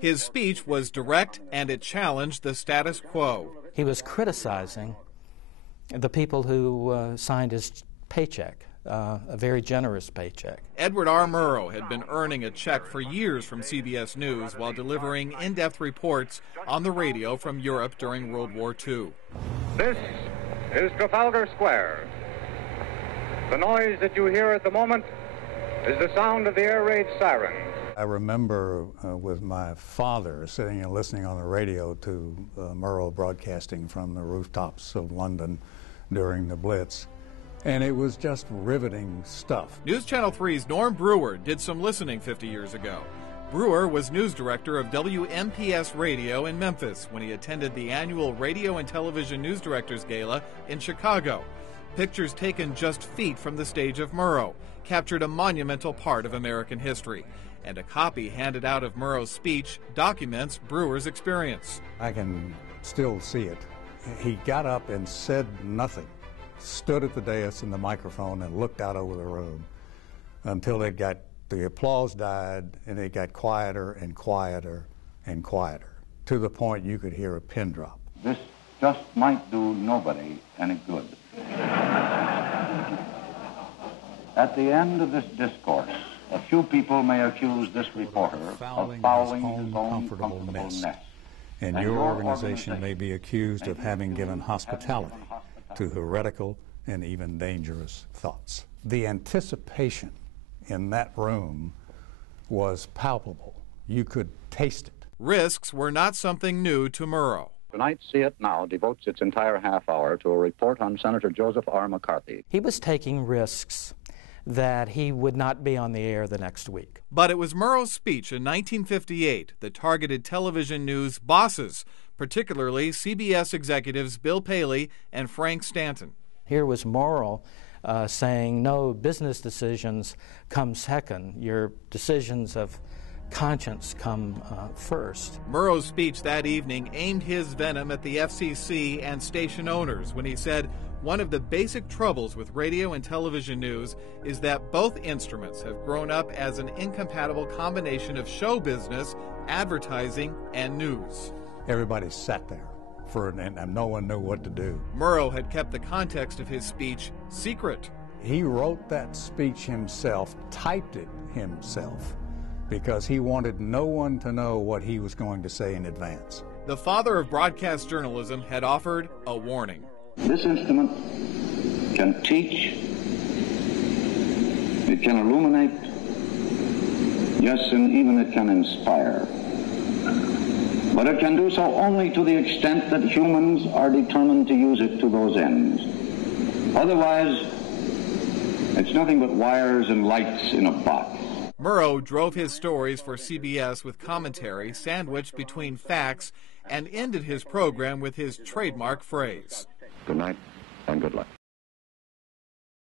His speech was direct, and it challenged the status quo. He was criticizing the people who signed his paycheck, a very generous paycheck. Edward R. Murrow had been earning a check for years from CBS News while delivering in-depth reports on the radio from Europe during World War II. This is Trafalgar Square. The noise that you hear at the moment is the sound of the air raid siren. I remember with my father sitting and listening on the radio to Murrow broadcasting from the rooftops of London during the Blitz, and it was just riveting stuff. News Channel 3's Norm Brewer did some listening 50 years ago. Brewer was news director of WMPS Radio in Memphis when he attended the annual Radio and Television News Directors Gala in Chicago. Pictures taken just feet from the stage of Murrow captured a monumental part of American history, and a copy handed out of Murrow's speech documents Brewer's experience. I can still see it. He got up and said nothing, stood at the dais in the microphone and looked out over the room until the applause died and it got quieter and quieter and quieter, to the point you could hear a pin drop. This just might do nobody any good. At the end of this discourse, a few people may accuse this reporter of fouling his own comfortable nest. And your organization may be accused of having given hospitality to heretical and even dangerous thoughts. The anticipation in that room was palpable. You could taste it. Risks were not something new to Murrow. Tonight, See It Now devotes its entire half hour to a report on Senator Joseph R. McCarthy. He was taking risks that he would not be on the air the next week. But it was Murrow's speech in 1958 that targeted television news bosses, particularly CBS executives Bill Paley and Frank Stanton. Here was Murrow saying, no, business decisions come second. Your decisions of conscience come first. Murrow's speech that evening aimed his venom at the FCC and station owners when he said, one of the basic troubles with radio and television news is that both instruments have grown up as an incompatible combination of show business, advertising, and news. Everybody sat there and no one knew what to do. Murrow had kept the context of his speech secret. He wrote that speech himself, typed it himself, because he wanted no one to know what he was going to say in advance. The father of broadcast journalism had offered a warning. This instrument can teach, it can illuminate, yes, and even it can inspire. But it can do so only to the extent that humans are determined to use it to those ends. Otherwise, it's nothing but wires and lights in a box. Murrow drove his stories for CBS with commentary sandwiched between facts and ended his program with his trademark phrase. Good night and good luck.